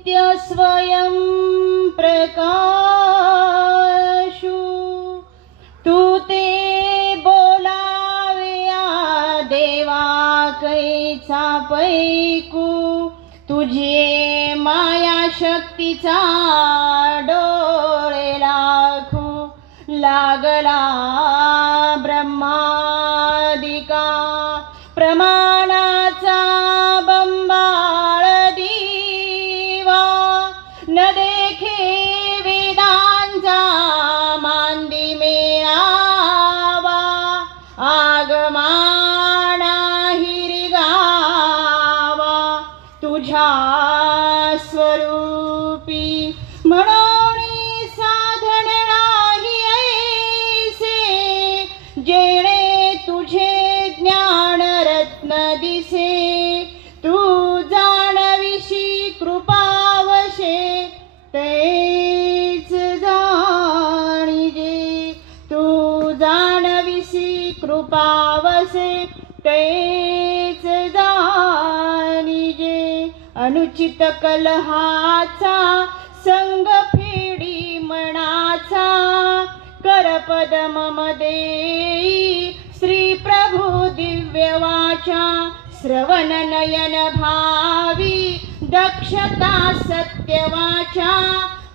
नित्य स्वयं प्रकाशु तू ते बोलाव्या देवा कैचा पैकू तुझे माया शक्तीचा डोळे लाखू लागला ब्रह्मादिका प्रमाणाचा बंबाळ दिवा न देखे वेदांचा मांदी मेळावा आगमाना हिरगावा तुझ्या स्वरूपी म्हणून साधन नाही ऐसे जेणे तुझे ज्ञान रत्न दिसे तू जाणविशी कृपावशे तेच जाणिजे तू जाणविशी कृपावशे तेच जाणिजे अनुचित कलहाचा संग फेडी मनाचा करपद मम देई श्री प्रभु दिव्य वाचा श्रवण नयन भावी दक्षता सत्य वाचा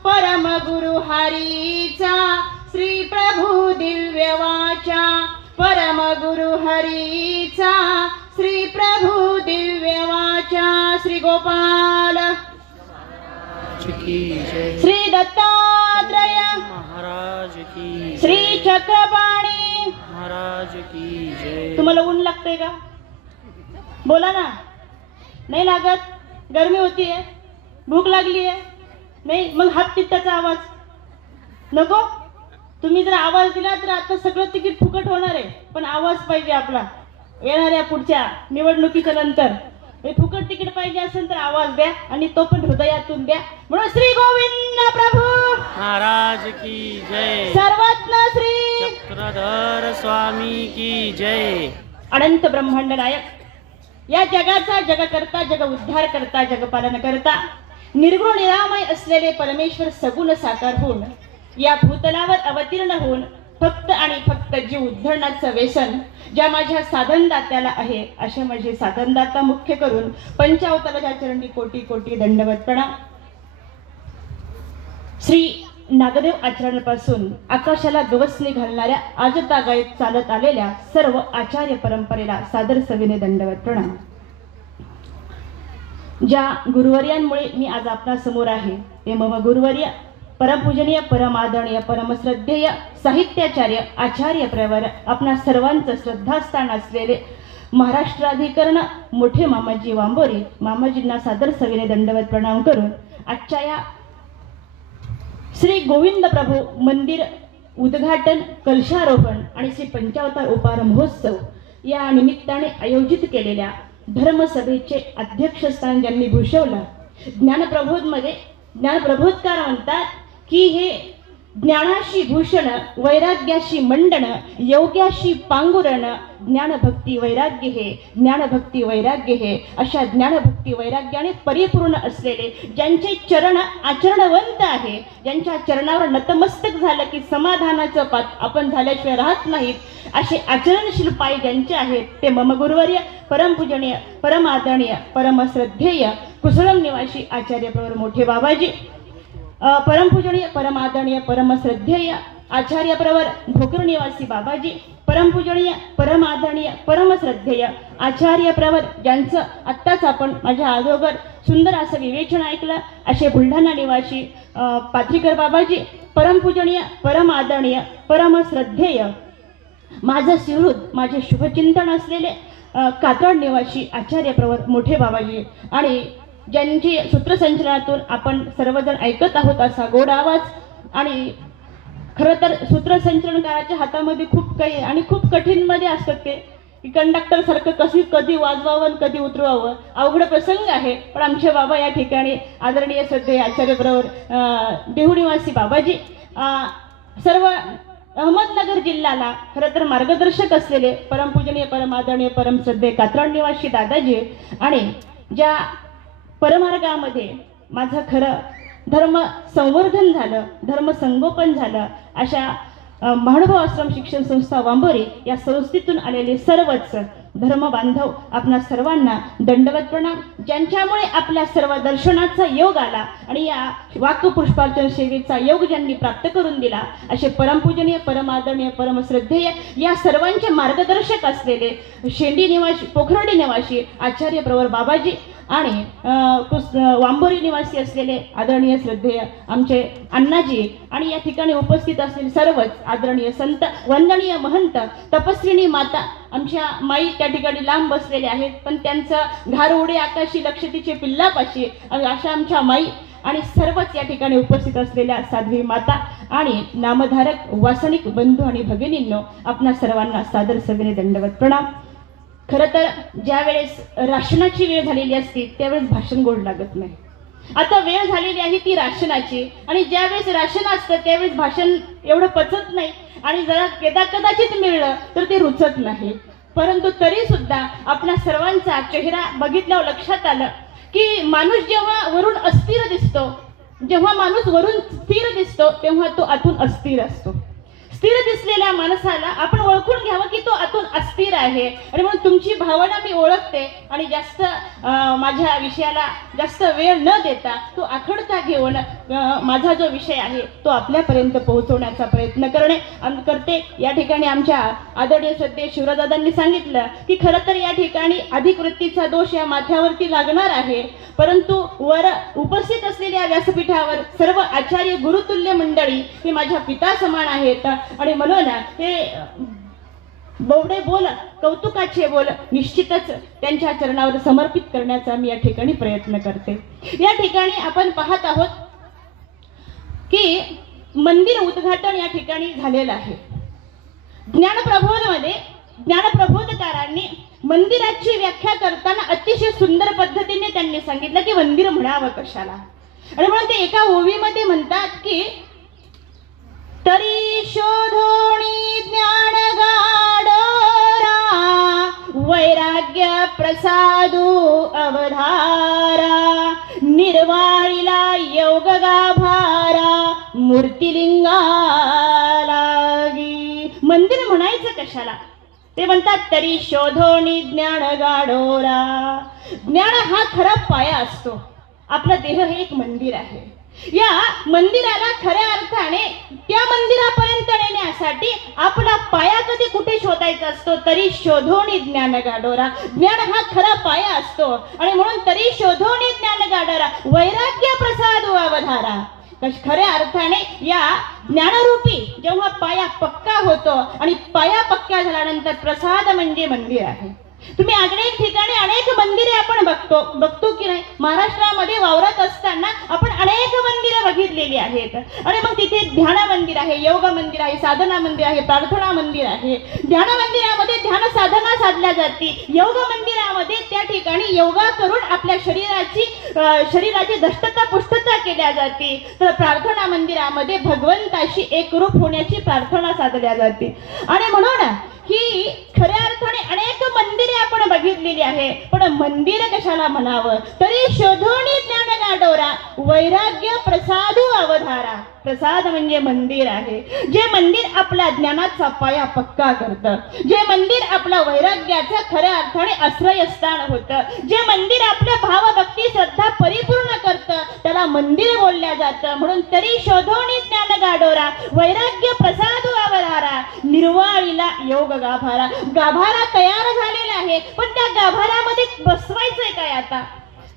परम गुरु हरीचा श्री प्रभु दिव्य वाचा परम गुरु हरीचा श्री प्रभु दिव्य वाचा श्री गोपाल श्री दत्तात्रय महाराज की श्री चक्रपाणी महाराज की जय। तुम्हाला ऊन लागतंय का? बोला ना. नाही लागत? गरमी होतीये, भूक लागली आहे, नाही मग हात तित्ताचा आवाज नको. तुम्ही जर आवाज दिला तर आता सगळं तिकीट फुकट होणार आहे, पण आवाज पाहिजे आपला येणाऱ्या पुढच्या निवडणुकीच्या नंतर. फुकट तिकीट पाहिजे असेल तर आवाज द्या आणि तो पण हृदयातून द्या. म्हणून श्री गोविंद प्रभू महाराज की जय। सर्वज्ञ श्री चक्रधर स्वामी की जय। अनंत ब्रह्मांड नायक या जगाचा जगकर्ता जग उद्धार करता जगपालन करता निर्गुण निरामय असलेले परमेश्वर सगुण साकार होऊन या भूतलावर अवतीर्ण होऊन फक्त आणि फक्त जीव उद्धरणाचं व्यसन ज्या माझ्या साधनदात्याला आहे असे माझे साधनदाता मुख्य करून पंचावताराच्या चरणी कोटी कोटी दंडवत प्रणाम. श्री नागदेव आचरणापासून आकाशाला गवसणी घालणाऱ्या आजतागायत चालत आलेल्या सर्व आचार्य परंपरेला सादर सविने दंडवत प्रणाम. ज्या गुरुवर्यांमुळे मी आज आपल्या समोर आहे ते मम गुरुवर्य परमपूजनीय परमादरणीय परमश्रद्धेय साहित्याचार्य आचार्य प्रवर आपणा सर्वांचं श्रद्धास्थान असलेले महाराष्ट्राधिकरण मोठे मामाजी वांबोरी मामाजींना सादर सविने दंडवत प्रणाम करून आजच्या या श्री गोविंद प्रभू मंदिर उद्घाटन कलशारोहण आणि श्री पंचावतार उपार महोत्सव या निमित्ताने आयोजित केलेल्या धर्मसभेचे अध्यक्षस्थान ज्यांनी भूषवलं ज्ञानप्रबोधमध्ये ज्ञानप्रबोधकार म्हणतात की हे ज्ञानाशी भूषण वैराग्याशी मंडन योग्याशी पांगुरण ज्ञानभक्ती वैराग्य हे ज्ञानभक्ती वैराग्य हे अशा ज्ञानभक्ती वैराग्याने परिपूर्ण असलेले ज्यांचे चरण आचरणवंत आहे ज्यांच्या चरणावर नतमस्तक झालं की समाधानाचं पात आपण झाल्याशिवाय राहत नाहीत असे आचरणशील पाय ज्यांचे आहेत ते मम गुरुवर्य परमपूजनीय परमादरणीय परमश्रद्धेय कुसळम निवासी आचार्य प्रवर मोठे बाबाजी परमपूजनीय परमादरणीय परमश्रद्धेय आचार्य प्रवर भोकर निवासी बाबाजी परमपूजनीय परमादरणीय परमश्रद्धेय आचार्य प्रवर ज्यांचं आत्ताच आपण माझ्या अगोदर सुंदर असं विवेचन ऐकलं असे बुलढाणा निवासी पाथरीकर बाबाजी परमपूजनीय परमादरणीय परमश्रद्धेय माझं शिवृत माझे शुभचिंतन असलेले कातळ निवासी आचार्य प्रवर मोठे बाबाजी आणि ज्यांची सूत्रसंचलनातून आपण सर्वजण ऐकत आहोत असा गोड आवाज आणि खरं तर सूत्रसंचलनकाराच्या हातामध्ये खूप काही आणि खूप कठीणमध्ये असतात ते की कंडक्टर सारखं कधी वाजवावं कधी उतरवावं अवघड प्रसंग आहे. पण आमचे बाबा या ठिकाणी आदरणीय श्रद्धेय आचार्य प्रवर देहू निवासी बाबाजी सर्व अहमदनगर जिल्ह्याला खरं तर मार्गदर्शक असलेले परमपूजनीय परमादरणीय परमश्रद्धेय कात्रज निवासी दादाजी आणि ज्या परमार्गामध्ये माझं खरं धर्म संवर्धन झालं, धर्म संगोपन झालं. अशा महानुभाव आश्रम शिक्षण संस्था वांबोरी या संस्थेतून आलेले सर्वच धर्म बांधव आपणा सर्वांना दंडवत प्रणाम. ज्यांच्यामुळे आपल्या सर्व दर्शनाचा योग आला आणि या वाक्पुष्पार्चन सेवेचा योग ज्यांनी प्राप्त करून दिला असे परमपूजनीय, परमादरणीय, परमश्रद्धेय या सर्वांचे मार्गदर्शक असलेले शेंडी निवासी, पोखर्डी निवासी आचार्य प्रवर बाबाजी आणि वांबोरी निवासी असलेले आदरणीय श्रद्धेय आमचे अण्णाजी आणि या ठिकाणी उपस्थित असलेले सर्वच आदरणीय संत, वंदनीय महंत, तपस्विनी माता आमच्या माई त्या ठिकाणी लांब बसलेले आहेत, पण त्यांचं घार उडे आकाशी लक्ष तिचे पिल्लापाशी अशा आमच्या माई आणि सर्वच या ठिकाणी उपस्थित असलेल्या साध्वी माता आणि नामधारक वासनिक बंधू आणि भगिनींनो, आपणा सर्वांना सादर सविनय दंडवत प्रणाम. खरं तर ज्या वेळेस राशनाची वेळ झालेली असते त्यावेळेस भाषण गोड लागत नाही. आता वेळ झालेली आहे ती राशनाची आणि ज्या वेळेस राशन असतं त्यावेळेस भाषण एवढं पचत नाही आणि जरा कदाचित मिळलं तर ते रुचत नाही. परंतु तरी सुद्धा आपल्या सर्वांचा चेहरा बघितल्यावर लक्षात आलं की माणूस जेव्हा वरून अस्थिर दिसतो, जेव्हा माणूस वरून स्थिर दिसतो तेव्हा तो आतून अस्थिर असतो. स्थिर दिसलेल्या माणसाला आपण ओळखून घ्यावं की तो आतून अस्थिर आहे. आणि म्हणून तुमची भावना मी ओळखते आणि जास्त माझ्या विषयाला जास्त वेळ न देता तो आखडता घेऊन माझा जो विषय आहे तो आपल्यापर्यंत पोहोचवण्याचा प्रयत्न करते. या ठिकाणी आमच्या आदरणीय श्रद्धेय शिवराजदादांनी सांगितलं की खरं तर या ठिकाणी अधिक वृत्तीचा दोष या माथ्यावरती लागणार आहे, परंतु वर उपस्थित असलेल्या व्यासपीठावर सर्व आचार्य गुरुतुल्य मंडळी हे माझ्या पिता समान आहेत आणि म्हणून हे बोबडे बोल, कौतुकाचे बोल निश्चितच त्यांच्या चरणावर समर्पित करण्याचा मी या ठिकाणी प्रयत्न करते. या ठिकाणी आपण पाहत आहोत की मंदिर उद्घाटन या ठिकाणी झालेलं आहे. ज्ञानप्रबोधमध्ये ज्ञानप्रबोधकारांनी मंदिराची व्याख्या करताना अतिशय सुंदर पद्धतीने त्यांनी सांगितलं की मंदिर म्हणावं कशाला. आणि म्हणून ते एका ओवीमध्ये म्हणतात की तरी शोधोणी ज्ञान गाडोरा, वैराग्य प्रसादू अवधारा, निर्वाळीला योग गाभारा, मूर्तिलिंगालागी. मंदिर म्हणायचं कशाला? ते म्हणतात तरी शोधोणी ज्ञान गाडोरा. ज्ञान हा खरा पाया असतो. आपला देह हे एक मंदिर आहे. या मंदिराला खऱ्या अर्थाने त्या मंदिरापर्यंत नेण्यासाठी आपला पाया कधी कुठे शोधायचा असतो? तरी शोधोणी ज्ञान गाडोरा. ज्ञान हा खरा पाया असतो आणि म्हणून तरी शोधोणी ज्ञान गाडोरा, वैराग्य प्रसादू अवधारा. खऱ्या अर्थाने या ज्ञानरूपी जेव्हा पाया पक्का होतो आणि पाया पक्का झाल्यानंतर प्रसाद म्हणजे मंदिर आहे. तुम्ही अनेक ठिकाणी अनेक मंदिरे आपण बघतो की नाही? महाराष्ट्रामध्ये वावरत असताना आपण अनेक मंदिरं बघितलेली आहेत. आणि मग तिथे ध्यान मंदिर आहे, योग मंदिर आहे, साधना मंदिर आहे, प्रार्थना मंदिर आहे. ध्यान मंदिरामध्ये ध्यान साधना साधल्या जाते. योग मंदिरामध्ये त्या ठिकाणी योगा करून आपल्या शरीराची दष्टता पुष्टता केल्या जाते. तर प्रार्थना मंदिरामध्ये भगवंताशी एकरूप होण्याची प्रार्थना साधल्या जाते. आणि म्हणून ही खऱ्या अर्थाने अनेक मंदिरे आपण बघितलेली आहे. पण मंदिर कशाला म्हणावं? तरी शोधोणी ज्ञान गाडोरा, वैराग्य प्रसादू अवधारा. प्रसाद म्हणजे मंदिर आहे. जे मंदिर आपल्या ज्ञानाचा पाया पक्का करतं, जे मंदिर आपल्या वैराग्याचं खऱ्या अर्थाने आश्रयस्थान होतं, जे मंदिर आपल्या भावभक्ती श्रद्धा परिपूर्ण करतं त्याला मंदिर बोलल्या जातं. म्हणून तरी शोधोणी ज्ञान गाडोरा, वैराग्य प्रसादू अवधारा, निर्वाळीला योग गाभारा. गाभारा तयार झालेला आहे, पण त्या गाभाऱ्यामध्ये बसवायचंय काय? आता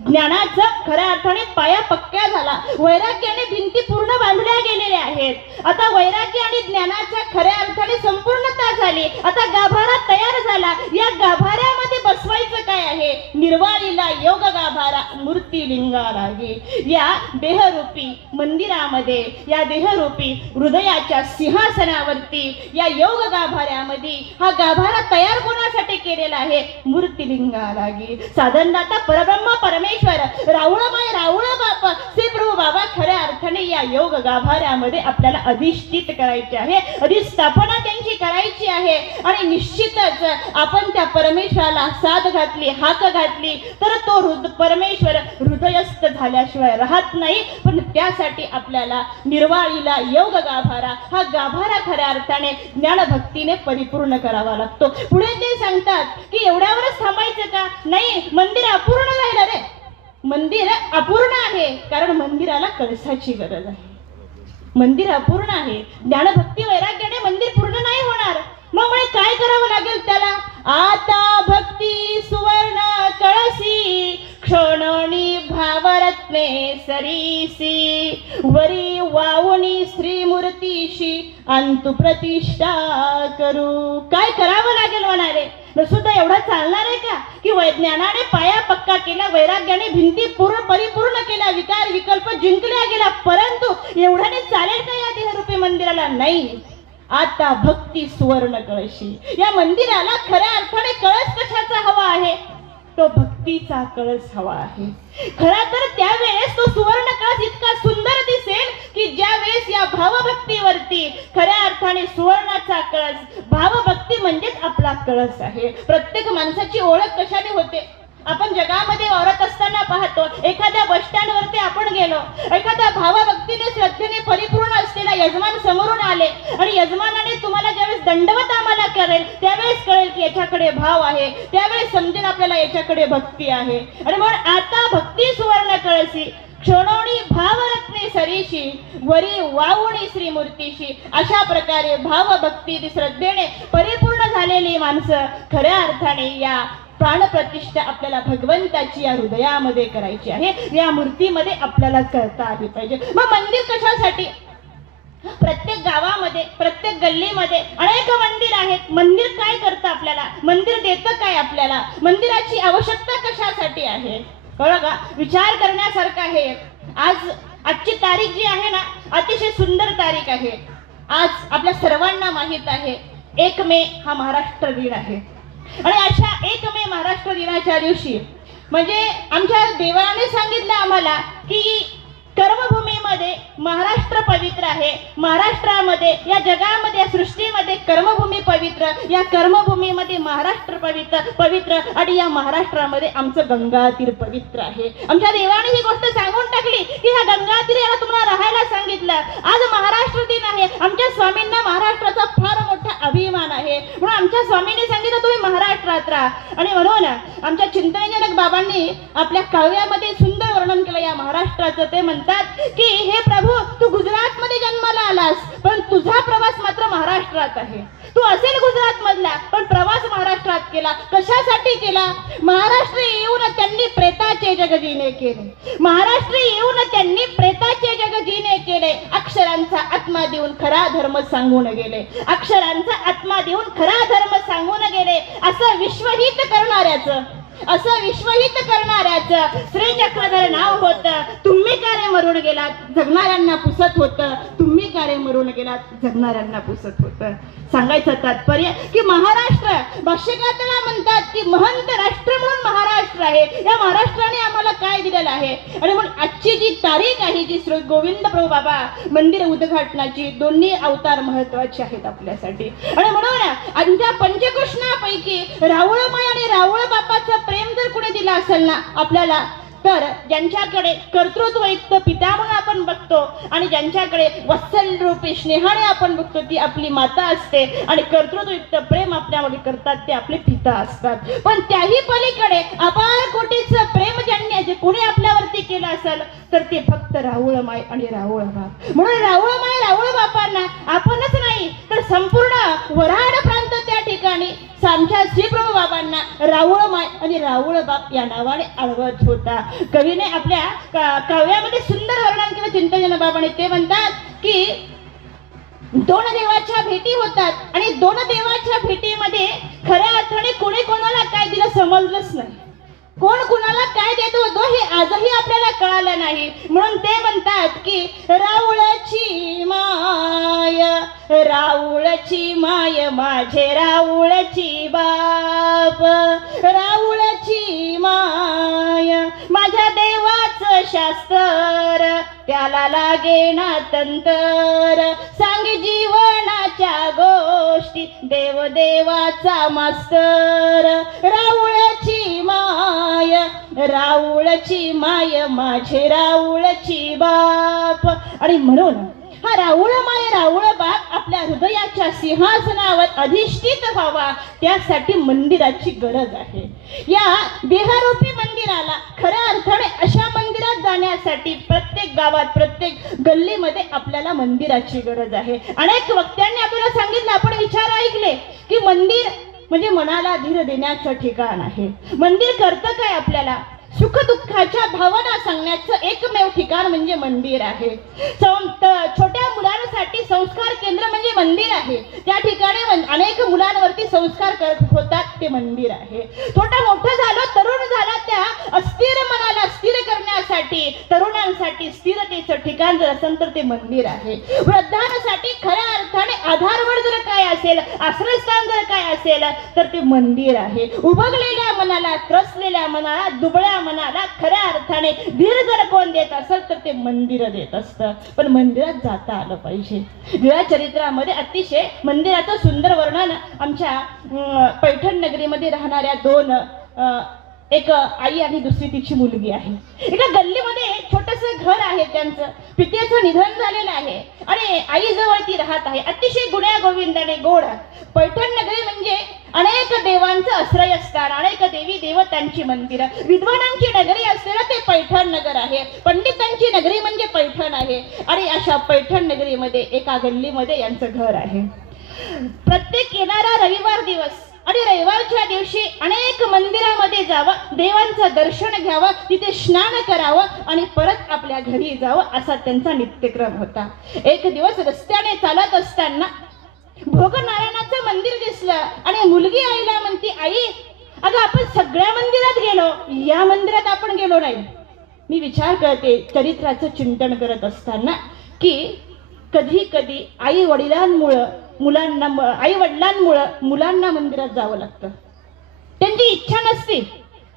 ज्ञानाचा खऱ्या अर्थाने पाया पक्का झाला, वैराग्याने भिंती पूर्ण बांधल्या गेलेल्या आहेत. आता वैराग्य आणि ज्ञानाच्या खऱ्या अर्थाने संपूर्णता झाली. आता गाभारा तयार झाला. या गाभाऱ्यामध्ये बसवायचं काय आहे? निर्वाळीला योग गाभारा, मूर्तिलिंगालागी. या देहरूपी मंदिरामध्ये, या देहरूपी हृदयाच्या सिंहासनावरती, या योग गाभाऱ्यामध्ये हा गाभारा तयार कोणासाठी केलेला आहे? मूर्तिलिंगालागी. साधनदाता परब्रह्म परमेश्वर राऊळमाय राऊळ बाप श्री प्रभू बाबा खऱ्या अर्थाने या योग गाभाऱ्यामध्ये आपल्याला अधिष्ठित करायचे आहे, अधिष्ठापना त्यांची करायची आहे. आणि निश्चितच आपण त्या परमेश्वराला साथ घातली, हाक घातली तर तो परमेश्वर हृदयस्थ झाल्याशिवाय राहत नाही. पण त्यासाठी आपल्याला निर्वाळीला योग गाभारा, हा गाभारा खऱ्या अर्थाने ज्ञानभक्तीने परिपूर्ण करावा लागतो. पुढे ते सांगतात की एवढ्यावरच थांबायचं का? नाही, मंदिर अपूर्ण राहिलं रे. मंदिर अपूर्ण आहे कारण मंदिराला कळसाची गरज आहे. मंदिर अपूर्ण आहे. ज्ञानभक्ती वैराग्याने मंदिर पूर्ण नाही होणार. मग काय करावं लागेल त्याला? आता भक्ती सुवर्ण कळसी, क्षणोनी भावरत्ने सरीसी, वरी वावणी श्रीमूर्तीशी अंतु प्रतिष्ठा करू. काय करावं लागेल म्हणाले? सुद्धा एवढं चालणार आहे का की ज्ञानाने पाया पक्का केला, वैराग्याने भिंती परिपूर्ण केल्या, विकार विकल्प जिंकल्या गेला, परंतु एवढ्याने चालेल का या देहरूपी मंदिराला? नाही. आता भक्ती सुवर्ण कळशी, या मंदिराला खऱ्या अर्थाने कळस कशाचा हवा आहे? तो भक्तीचा कळस हवा आहे. खरा तर त्यावेळेस तो सुवर्ण कळस इतका सुंदर दिसेल की ज्या वेळेस या भावभक्तीवरती खऱ्या अर्थाने सुवर्णाचा कळस, भावभक्ती म्हणजेच आपला कळस आहे. प्रत्येक माणसाची ओळख कशाने होते? आपण जगामध्ये वावरत असताना पाहतो, एखाद्या बस स्टँड वरती आपण गेलो, एखाद्या भावभक्तीने श्रद्धेने परिपूर्ण असलेला यजमान समोरून आले आणि यजमानाने तुम्हाला ज्यावेळेस दंडवत आम्हाला करेल त्यावेळेस कळेल की याच्याकडे भाव आहे, त्यावेळेस समजेल आपल्याला याच्याकडे भक्ती आहे. आणि म्हणून आता भक्ती सुवर्ण कळसी, क्षणोणी भावरत्ने सरीशी, वरी वावणी श्रीमूर्तीशी. अशा प्रकारे भावभक्ती श्रद्धेने परिपूर्ण झालेली माणसं खऱ्या अर्थाने या प्राणप्रतिष्ठा आपल्याला भगवंताची या हृदयामध्ये करायची आहे, या मूर्तीमध्ये आपल्याला करता आली पाहिजे. मग मंदिर कशासाठी? प्रत्येक गावामध्ये, प्रत्येक गल्लीमध्ये अनेक मंदिर आहेत. मंदिर काय करतं आपल्याला? मंदिर देतं काय आपल्याला? मंदिराची आवश्यकता कशासाठी आहे? कळलं का? विचार करण्यासारखं आहे. आजची तारीख जी आहे ना, अतिशय सुंदर तारीख आहे. आज आपल्या सर्वांना माहित आहे 1 मे हा महाराष्ट्र दिन आहे. आणि अशा 1 मे महाराष्ट्र दिनाच्या दिवशी म्हणजे आमच्या देवाने सांगितलं आम्हाला की कर्मभूमीमध्ये महाराष्ट्र पवित्र आहे. महाराष्ट्रामध्ये, या जगामध्ये, या सृष्टीमध्ये कर्मभूमी पवित्र, या कर्मभूमीमध्ये महाराष्ट्र पवित्र आणि या महाराष्ट्रामध्ये आमचं गंगा तीर पवित्र आहे. आमच्या देवाने ही गोष्ट सांगून टाकली की हा गंगा तीर याला तुम्हाला राहायला सांगितलं. आज महाराष्ट्र दिन आहे. आमच्या स्वामींना महाराष्ट्राचा फार मोठा अभिमान आहे. म्हणून आमच्या स्वामींनी सांगितलं तुम्ही महाराष्ट्रात राहा. आणि म्हणून आमच्या चिंतनजनक बाबांनी आपल्या काव्यामध्ये सुंदर वर्णन केलं या महाराष्ट्राचं. ते म्हणतात की हे प्रभू, तू गुजरात मध्ये जन्माला आलास पण तुझा प्रवास मात्र महाराष्ट्रात आहे. तू असेल गुजरात मधला पण प्रवास महाराष्ट्रात केला. कशासाठी केला? महाराष्ट्र येऊन त्यांनी प्रेताचे जगजीने केले. महाराष्ट्र येऊन त्यांनी प्रेताचे जगजीने केले. अक्षरांचा आत्मा देऊन खरा धर्म सांगून गेले. अक्षरांचा आत्मा देऊन खरा धर्म सांगून गेले. असं विश्वहित करणाऱ्याचं श्री चक्रधर नाव होतं. तुम्ही का रे मरून गेलात? जगणाऱ्यांना पुसत होतं. तुम्ही का रे मरून गेलात? जगणाऱ्यांना पुसत होतं. सांगायचं तात्पर्य की महाराष्ट्र, भाष्यकार त्याला म्हणतात की महंत राष्ट्र म्हणून महाराष्ट्र आहे. या महाराष्ट्राने आम्हाला काय दिलेलं आहे? आणि म्हणून आजची जी तारीख आहे, जी श्री गोविंद प्रभू बाबा मंदिर उद्घाटनाची, दोन्ही अवतार महत्वाचे आहेत आपल्यासाठी. आणि म्हणून आमच्या पंचकृष्णापैकी रावळमाई आणि रावळ बापाचं प्रेम जर कुणी दिलं असेल ना आपल्याला, तर ज्यांच्याकडे कर्तृत्वयुक्त पिता म्हणून आपण बघतो आणि ज्यांच्याकडे वत्सल रूपी स्नेहाने आपण बघतो ती आपली माता असते. आणि कर्तृत्वयुक्त प्रेम आपल्यामध्ये करतात ते आपले पिता असतात. पण त्याही पलीकडे अपार कोटीचं प्रेम ज्यांनी जे कोणी आपल्यावरती केलं असेल तर ते फक्त रावळमाई आणि रावळ बाप. म्हणून रावळमाई रावळ बापांना आपणच नाही तर संपूर्ण वऱ्हाड प्रांत त्या ठिकाणी आमच्या श्रीप्रभू बाबांना रावळमाई आणि रावळ बाप या नावाने आळवत होता. कवीने आपल्या काव्यामध्ये सुंदर वर्णन केलं चिंतन बाबाने. ते म्हणतात की 2 देवाच्या भेटी होतात आणि 2 देवाच्या भेटीमध्ये खऱ्या अर्थाने कोणी कोणाला काय दिलं समजलंच नाही. कोण कुणाला काय देत होतो हे आजही आपल्याला कळालं नाही. म्हणून ते म्हणतात की राऊळची माय माझे राऊळची बाप, राऊळची माय माझ्या देवाचं शास्त्र त्याला लागेना तंतर सांगे जीवनाच्या गोष्टी देवदेवाचा मास्तर राऊळची माय माझे राऊळची बाप. आणि म्हणून हा राऊळ माय राऊळ बाप आपल्या हृदयाच्या सिंहासनावर अधिष्ठित व्हावा त्यासाठी मंदिराची गरज आहे. या देहरूपी मंदिराला खऱ्या अर्थाने अशा मंदिरात जाण्यासाठी प्रत्येक गावात प्रत्येक गल्लीमध्ये आपल्याला मंदिराची गरज आहे. अनेक वक्त्यांनी आपल्याला सांगितलं, आपण विचार ऐकले की मंदिर म्हणजे मनाला धीर देण्याचं ठिकाण आहे. मंदिर करतं काय? आपल्याला सुख दुःखाच्या भावना सांगण्याचं एकमेव ठिकाण म्हणजे मंदिर आहे. छोट्या मुलांसाठी संस्कार केंद्र म्हणजे मंदिर आहे. त्या ठिकाणी अनेक मुलांवरती संस्कार करत होतात, ते मंदिर आहे. छोटा मोठं झालं, तरुण झाला, त्या अस्थिर मनाला स्थिर करण्यासाठी तरुणांसाठी स्थिरतेचं ठिकाण जर असेल तर ते मंदिर आहे. वृद्धांसाठी खऱ्या अर्थाने आधारवड जर काय असेल, आश्रयस्थान जर काय असेल तर ते मंदिर आहे. उबगलेल्या मनाला, त्रसलेल्या मनाला, दुबळ्या मनाला खऱ्या अर्थाने धीर जर कोण देत असेल तर ते मंदिर देत असतं. पण मंदिरात जाता आलं पाहिजे. लीळा चरित्रामध्ये अतिशय मंदिराचं सुंदर वर्णन आमच्या पैठण नगरीमध्ये राहणाऱ्या दोन एक आई आणि दुसरी तिची मुलगी आहे. एका गल्लीमध्ये छोटंसं घर आहे, त्यांचं पित्याचं निधन झालेलं आहे आणि आई जवळ ती राहत आहे. अतिशय गुण्या गोविंदाने गोड. पैठण नगरी म्हणजे अनेक देवांचं आश्रयस्थान, अनेक देवी देवतांची मंदिरं, विद्वानांची नगरी असलेलं ते पैठण नगर आहे. पंडितांची नगरी म्हणजे पैठण आहे. आणि अशा पैठण नगरीमध्ये एका गल्लीमध्ये यांचं घर आहे. प्रत्येक येणारा रविवार दिवस आणि रविवारच्या दिवशी अनेक मंदिरामध्ये जावं, देवांचं दर्शन घ्यावं, तिथे स्नान करावं आणि परत आपल्या घरी जावं असा त्यांचा नित्यक्रम होता. एक दिवस रस्त्याने चालत असताना भोगनारायणाचं मंदिर दिसलं आणि मुलगी आईला म्हणती, आई अगं आपण सगळ्या मंदिरात गेलो, या मंदिरात आपण गेलो नाही. मी विचार करते चरित्राचं चिंतन करत असताना की कधी कधी आई वडिलांमुळं मुलांना मंदिरात जावं लागतं. त्यांची इच्छा नसते,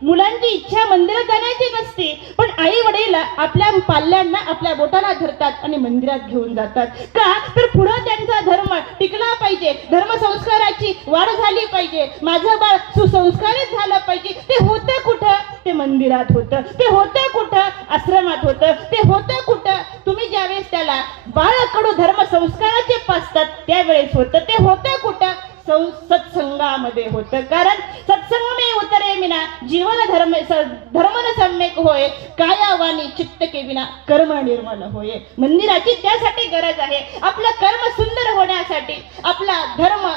मुलांची इच्छा मंदिरात जाण्याची नसते, पण आई वडील आपल्या पाल्यांना आपल्या बोटाला धरतात आणि मंदिरात घेऊन जातात. का तर पुढे त्यांचा धर्म टिकला पाहिजे, धर्मसंस्काराची वाढ झाली पाहिजे, माझं बाळ सुसंस्कारित झालं पाहिजे. ते होतं कुठं? ते मंदिरात होतं. ते होतं कुठं? आश्रमात होतं. ते होतं कुठं? तुम्ही ज्यावेळेस त्याला बाळकडू धर्मसंस्काराचे पाचतात त्यावेळेस होतं. ते होतं कुठं? सत्संगामध्ये होतं. कारण सत्संग में उतरे विना जीवन धर्म न सम्यक होय, काया वाणी चित्त के विना कर्म निर्मल होय. मंदिराची त्यासाठी गरज आहे. आपलं कर्म सुंदर होण्यासाठी, आपला धर्म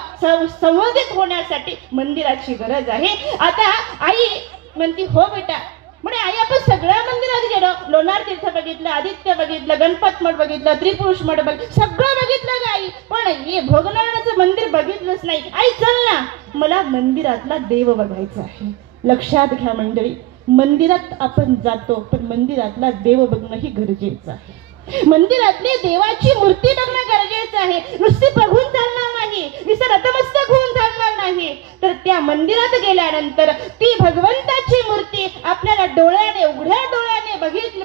संवर्धित होण्यासाठी मंदिराची गरज आहे. आता आई म्हणती, हो बेटा. म्हणे आई आपण सगळ्या मंदिरात गेलो, लोणार तीर्थ बघितलं, आदित्य बघितलं, गणपत मठ बघितलं, त्रिपुरुष मठ बघितलं, सगळं बघितलं का आई? पण हे भोगनारायणाचं मंदिर बघितलंच नाही. आई चल ना, मला मंदिरातला देव बघायचा आहे. लक्षात घ्या मंडळी, मंदिरात आपण जातो पण मंदिरातला देव बघणं ही गरजेचं आहे. मंदिरातली देवाची मूर्ती बघणं गरजेचं आहे. नुसती बघून चालणार नाही, नुसतं नतमस्तक होऊन चालणार नाही, तर त्या मंदिरात गेल्यानंतर ती भगवंताची मूर्ती आपल्याला डोळ्याने, उघड्या डोळ्याने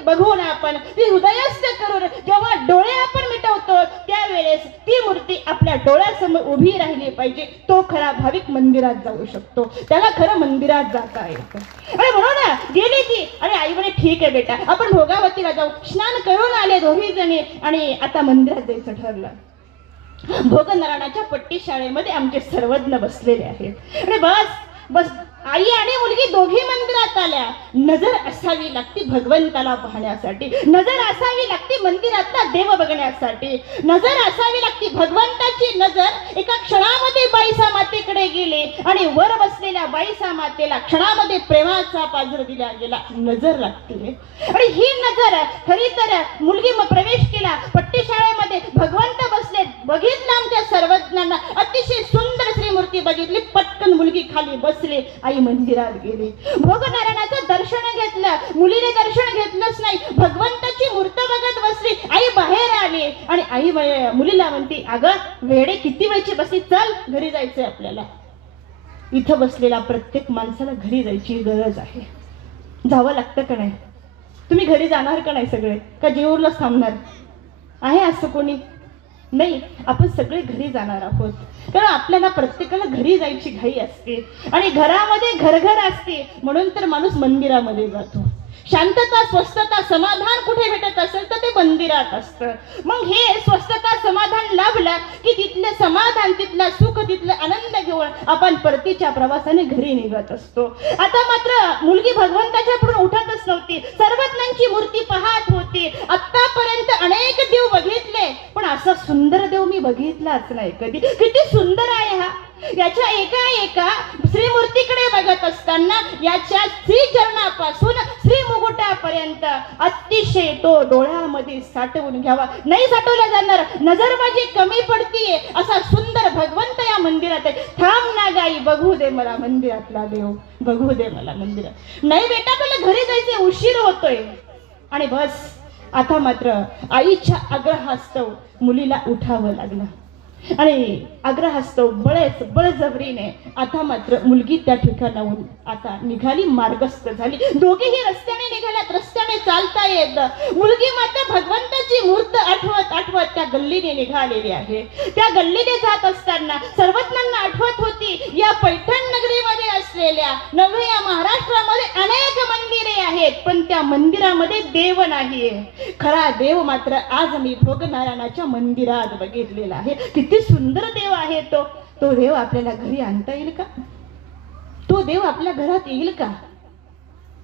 बघून आपण ती हृदयस्थ करून जेव्हा डोळे आपण मिटवतो त्यावेळेस ती मूर्ती आपल्या डोळ्यासमोर उभी राहिली पाहिजे. तो खरा भाविक मंदिरात जाऊ शकतो, त्याला खरं मंदिरात जाता येतं. आणि म्हणून गेली ती आणि आई म्हणे, ठीक आहे बेटा आपण भोगावतीला जाऊ. स्नान करून आले दोघी जणी आणि आता मंदिरात जायचं ठरलं. भोगनारायणाच्या पट्टी शाळेमध्ये आमचे सर्वज्ञ बसलेले आहेत आणि बस आई आणि मुलगी दोघी मंदिरात आल्या. नजर असावी लागती भगवंताला पाहण्यासाठी, नजर असावी लागती मंदिरातला देव बघण्यासाठी, नजर असावी लागती. भगवंताची नजर एका क्षणामध्ये बाईसा मातेकडे गेली आणि वर बसलेल्या बाईसा मातेला क्षणामध्ये प्रेमाचा पाझर दिला गेला. नजर लागते आणि ही नजर खरी तर मुलगी प्रवेश केला पट्टी शाळेमध्ये, भगवंत बसले, बघितलं आमच्या सर्वज्ञांना, अतिशय सुंदर श्रीमूर्ती बघितली. पटकन मुलगी खाली बसली, आई मंदिरात गेली. भोगनारायणाचं दर्शन घेतलं, मुलीने दर्शन घेतलंच नाही, भगवंताची मूर्ती बघत बसली. आई बाहेर आली आणि आई मुलीला म्हणती, अगं वेडे किती वेळची बसली, चल घरी जायचंय आपल्याला. इथं बसलेला प्रत्येक माणसाला घरी जायची गरज आहे. जावं लागतं का नाही? तुम्ही घरी जाणार का नाही सगळे, का जेऊरलाच थांबणार आहे असं कोणी? नाही, आपण सगळे घरी जाणार आहोत. कारण आपल्याला प्रत्येकाला घरी जायची घाई असते आणि घरामध्ये घरघर असते, म्हणून तर माणूस मंदिरामध्ये जातो. शांतता, स्वस्थता, समाधान कुठे भेटत असेल तर ते मंदिरात असतं. मग हे स्वस्थता, समाधान लाभलं की तिथलं समाधान, तिथला सुख, तिथला आनंद घेऊन आपण परतीच्या प्रवासाने घरी निघत असतो. आता मात्र मुलगी भगवंताच्या पुढे उठतच नव्हती. सर्वज्ञांची मूर्ती पाहत होती. आतापर्यंत अनेक देव बघितले, पण असा सुंदर देव मी बघितलाच नाही कधी. किती सुंदर आहे हा. याच्या एका श्रीमूर्तीकडे बघत असताना याच्या श्री चरणापासून श्री मुकुटापर्यंत अतिशय तो डोळ्यामध्ये साठवून घ्यावा. नाही साठवला जाणार, नजर माझी कमी पडतीये असा सुंदर भगवंत या मंदिरात आहे. थांब ना गाई, बघू दे मला मंदिरातला देव, बघू दे मला मंदिरात. नाही बेटा, मला घरी जायचे, उशीर होतोय. आणि बस आता मात्र आईच्या आग्रहास्तव मुलीला उठावं लागलं आणि आग्रहास्तव बळजबरीने आता मात्र मुलगी त्या ठिकाणाहून आता निघाली, मार्गस्थ झाली. दोघेही रस्त्याने निघाल्यात, रस्त्याने चालता येत. मुलगी मात्र भगवंताची मूर्त आठवत त्या गल्लीने निघालेली आहे. त्या गल्लीने जात असताना सर्वज्ञांना आठवत होती या पैठण नगरीमध्ये असलेल्या नव्हे या महाराष्ट्रामध्ये अनेक मंदिरे आहेत, पण त्या मंदिरामध्ये देव नाहीये. खरा देव मात्र आज मी भोगनारायणाच्या मंदिरात बघितलेला आहे. किती सुंदर देव आहे तो देव आपल्याला घरी आणता येईल का? तो देव आपल्या घरात येईल का?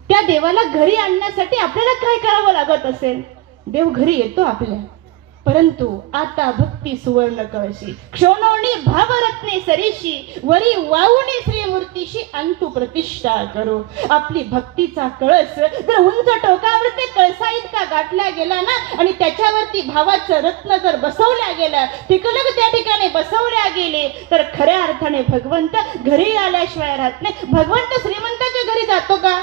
त्या देवाला घरी आणण्यासाठी आपल्याला काय करावं लागत असेल? देव घरी येतो आपल्या, परंतु आता भक्ती सुवर्ण कळशी क्षोणोणी भावरत्ने सरीशी वरी वाहुनी श्रीमूर्तीशी अंतु प्रतिष्ठा करू. आपली भक्तीचा कळस जर उंच टोकावर ते कळसा इतका गाठला गेला ना आणि त्याच्यावरती भावाचं रत्न जर बसवल्या गेलं, तिकलग त्या ठिकाणी बसवल्या गेले, तर खऱ्या अर्थाने भगवंत घरी आल्याशिवाय राहत नाही. भगवंत श्रीमंताच्या घरी जातो का?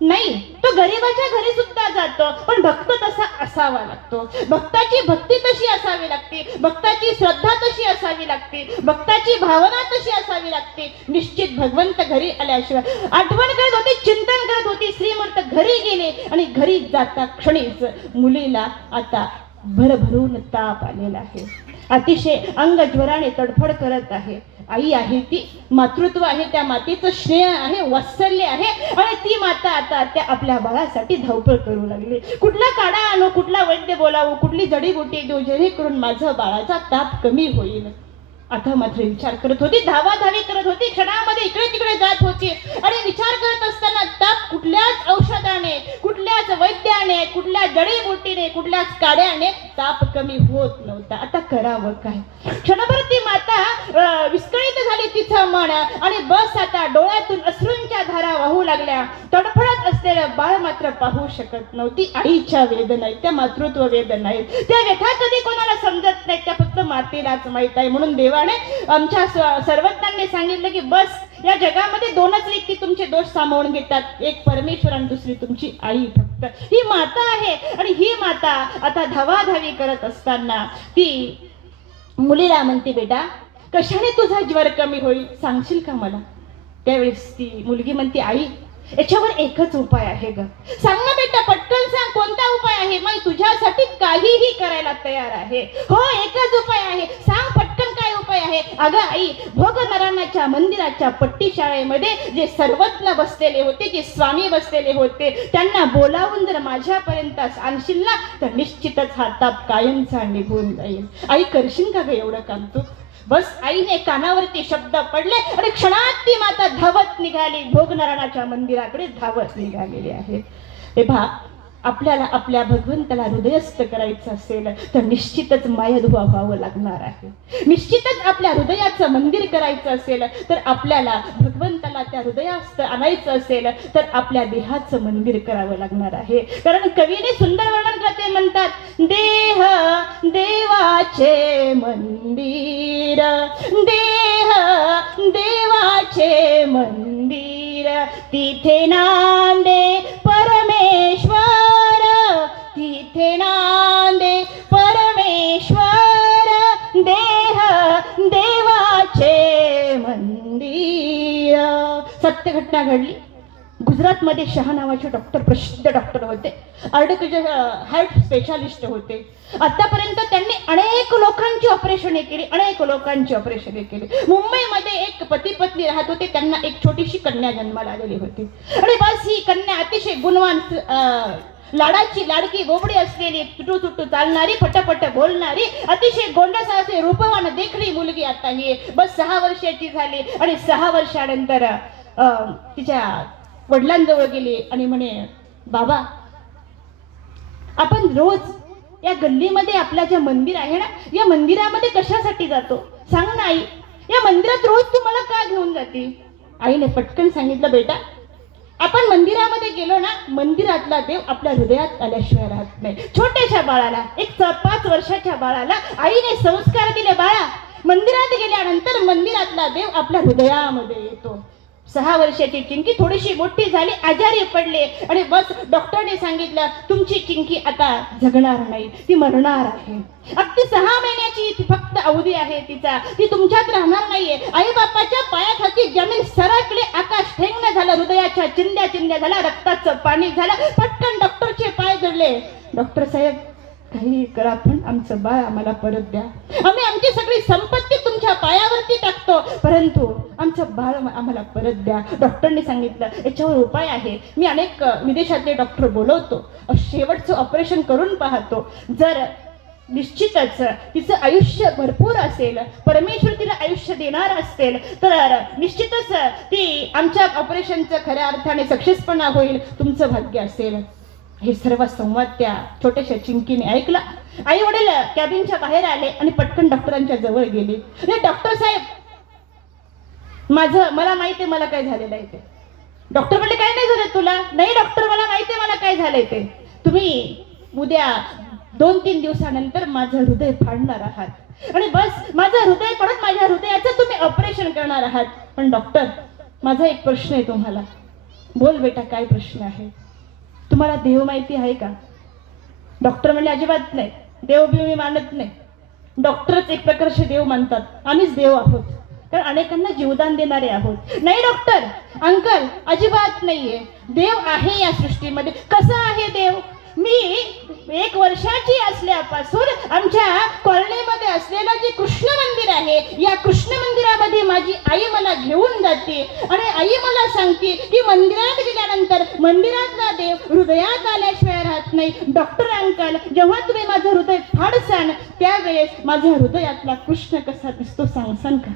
नाही, तो गरिबाच्या घरी सुद्धा जातो, पण भक्त तसा असावा लागतो. भक्ताची भक्ती तशी असावी लागते, भक्ताची श्रद्धा तशी असावी लागते, भक्ताची भावना तशी असावी लागते. निश्चित भगवंत घरी आल्याशिवाय आठवण करत होती, चिंतन करत होती. श्रीमंत घरी गेले आणि घरी जाता क्षणीच मुलीला आता भरभरून ताप आलेला आहे. अतिशय अंग ज्वराने तडफड करत आहे. आई आहे ती, मातृत्व आहे, त्या मातेचं स्नेह आहे, वात्सल्य आहे आणि ती माता आता त्या आपल्या बाळासाठी धावपळ करू लागली. कुठला काढा आणू, कुठला वैद्य बोलावू, कुठली जडीबुटी देऊ जेणेकरून माझा बाळाचा ताप कमी होईल. आता मात्र विचार करत होती, धावाधावी करत होती, क्षणामध्ये इकडे तिकडे जात होती आणि विचार करत असताना ताप कुठल्याच औषधाने, कुठल्याच वैद्याने, कुठल्या जडीबुटीने, कुठल्याच काड्याने ताप कमी होत नव्हता. आता करावं काय? क्षणभर ती माता विस्कळीत झाली तिचं मन आणि बस आता डोळ्यातून अश्रूंच्या धारा वाहू लागल्या. तडफडत असलेलं बाळ मात्र पाहू शकत नव्हती. आईच्या वेदना आहेत, त्या मातृत्व वेदना आहेत, त्या व्यथा कधी कोणाला समजत नाहीत, त्या फक्त मातेलाच माहित आहे. म्हणून देवाने आमच्या सर्वज्ञांनी सांगितलं की बस या जगामध्ये दोनच व्यक्ती तुमचे दोष सामावून घेतात, एक परमेश्वर आणि दुसरी तुमची आई. फक्त ही माता आहे आणि ही माता आता धावाधावी करत असताना ती मुलीला म्हणते, बेटा कशाने तुझा ज्वर कमी होईल सांगशील का मला? त्यावेळेस ती मुलगी म्हणते, आई याच्यावर एकच उपाय आहे ग, सांग ना बेटा, पटकन सांग कोणता उपाय आहे? मी तुझ्यासाठी काहीही करायला तयार आहे. हो, एकच उपाय आहे, सांग पटकन काय उपाय आहे? अगं आई, भोगनारायणाच्या मंदिराच्या पट्टी शाळेमध्ये जे सर्वज्ञ बसलेले होते, जे स्वामी बसलेले होते, त्यांना बोलावून जर माझ्यापर्यंत आणशील ना तर निश्चितच हा ताप कायमचा निघून जाईल. आई करशील का ग एवढं काम तू? बस आईने कानावरती शब्द पडले आणि क्षणात ती माता धावत निघाली, भोगनारायणाच्या मंदिराकडे धावत निघालेली आहे. तेव्हा आपल्याला आपल्या भगवंताला हृदयस्थ करायचं असेल तर निश्चितच मायाधुवा व्हावं लागणार आहे. निश्चितच आपल्या हृदयाचं मंदिर करायचं असेल तर आपल्याला भगवंताला त्या हृदयास्थ आणायचं असेल तर आपल्या देहाचं मंदिर करावं लागणार आहे. कारण कवीने सुंदर वर्णन करते, म्हणतात, देह देवाचे मंदिर, देह देवाचे मंदिर, तिथे नांदे परमेश्वर, तिथे नांदे परमेश्वर, देह देवाचे मंदिर. सत्य घटना घडली. गुजरातमध्ये शहा नावाचे डॉक्टर प्रसिद्ध डॉक्टर होते. हार्ट स्पेशालिस्ट होते. आतापर्यंत त्यांनी अनेक लोकांची ऑपरेशने केली. मुंबईमध्ये एक पती पत्नी राहत होते. त्यांना एक छोटीशी कन्या जन्माला आलेली होती. आणि बस ही कन्या अतिशय गुणवान, लाडाची लाडकी बोबडी असलेली, तुटू चालणारी, फटाफट बोलणारी, अतिशय गोंडस असे रूपवान देखणी मुलगी आता ही बस 6 वर्षाची झाली. आणि 6 वर्षानंतर तिच्या वडिलांजवळ गेली आणि म्हणे, बाबा आपण रोज या गल्लीमध्ये आपल्या जे मंदिर आहे ना, या मंदिरामध्ये कशासाठी जातो सांग ना आई. या मंदिरात रोज तू मला का घेऊन जाते. आईने पटकन सांगितलं, बेटा आपण मंदिरामध्ये गेलो ना, मंदिरातला देव आपल्या हृदयात आल्याशिवाय राहत नाही. छोट्याशा बाळाला, एक 5 वर्षाच्या बाळाला आईने संस्कार दिले, बाळा मंदिरात गेल्यानंतर मंदिरातला देव आपल्या हृदयामध्ये येतो. 6 वर्षाची चिंकी थोडीशी मोठी झाली, आजारी पडले आणि बस डॉक्टरने सांगितलं, तुमची चिंकी आता जगणार नाही, ती मरणार आहे. अगदी 6 महिन्याची ती फक्त अवधी आहे तिचा, ती तुमच्यात राहणार नाहीये. आई बापाच्या पायाखाली जमीन सरकले, आकाश ठेंगणं झालं, हृदयाच्या चिंध्या झाला, रक्ताचं पाणी झालं. पटकन डॉक्टरचे पाय धरले. डॉक्टर साहेब काही करा पण आमचं बाळ आम्हाला परत द्या. आम्ही आमची सगळी संपत्ती तुमच्या पायावरती टाकतो, परंतु आमचं बाळ आम्हाला परत द्या. डॉक्टरने सांगितलं, याच्यावर उपाय आहे. मी अनेक विदेशातले डॉक्टर बोलवतो, शेवटचं ऑपरेशन करून पाहतो. जर निश्चितच तिचं आयुष्य भरपूर असेल, परमेश्वर तिला आयुष्य देणार असेल, तर निश्चितच ती आमच्या ऑपरेशनचं खऱ्या अर्थाने सक्सेसपणा होईल, तुमचं भाग्य असेल. हे सर्व संवाद त्या छोट्याशा चिंकीने ऐकला. आई वडील कॅबिनच्या बाहेर आले आणि पटकन डॉक्टरांच्या जवळ गेले. डॉक्टर साहेब मला माहिती आहे मला काय झालेलं आहे ते. डॉक्टर म्हणले, काय नाही झालं तुला. नाही डॉक्टर मला माहिती आहे मला काय झालंय ते. तुम्ही उद्या 2-3 दिवसानंतर माझं हृदय फाडणार आहात आणि बस माझं हृदय फाडून माझ्या हृदयाचं तुम्ही ऑपरेशन करणार आहात. पण डॉक्टर माझा एक प्रश्न आहे तुम्हाला. बोल बेटा, काय प्रश्न आहे. तुम्हाला देव माहिती आहे का. डॉक्टर म्हणले, अजिबात नाही, देव बिव मी मानत नाही. डॉक्टरच एक प्रकारचे देव मानतात, आम्हीच देव आहोत, कारण अनेकांना जीवदान देणारे आहोत. नाही डॉक्टर, अंकल अजिबात नाहीये, देव आहे या सृष्टीमध्ये. कसा आहे देव. मी 1 वर्षाची असल्यापासून आमच्या कॉलनीमध्ये असलेलं जे कृष्ण मंदिर आहे, या कृष्ण मंदिरामध्ये माझी आई मला घेऊन जाते आणि आई मला सांगते की मंदिरात गेल्यानंतर मंदिरातला देव हृदयात आल्याशिवाय राहत नाही. डॉक्टर अंकल, जेव्हा तुम्ही माझं हृदय फाडसान त्यावेळेस माझ्या हृदयातला कृष्ण कसा दिसतो सांगसान का.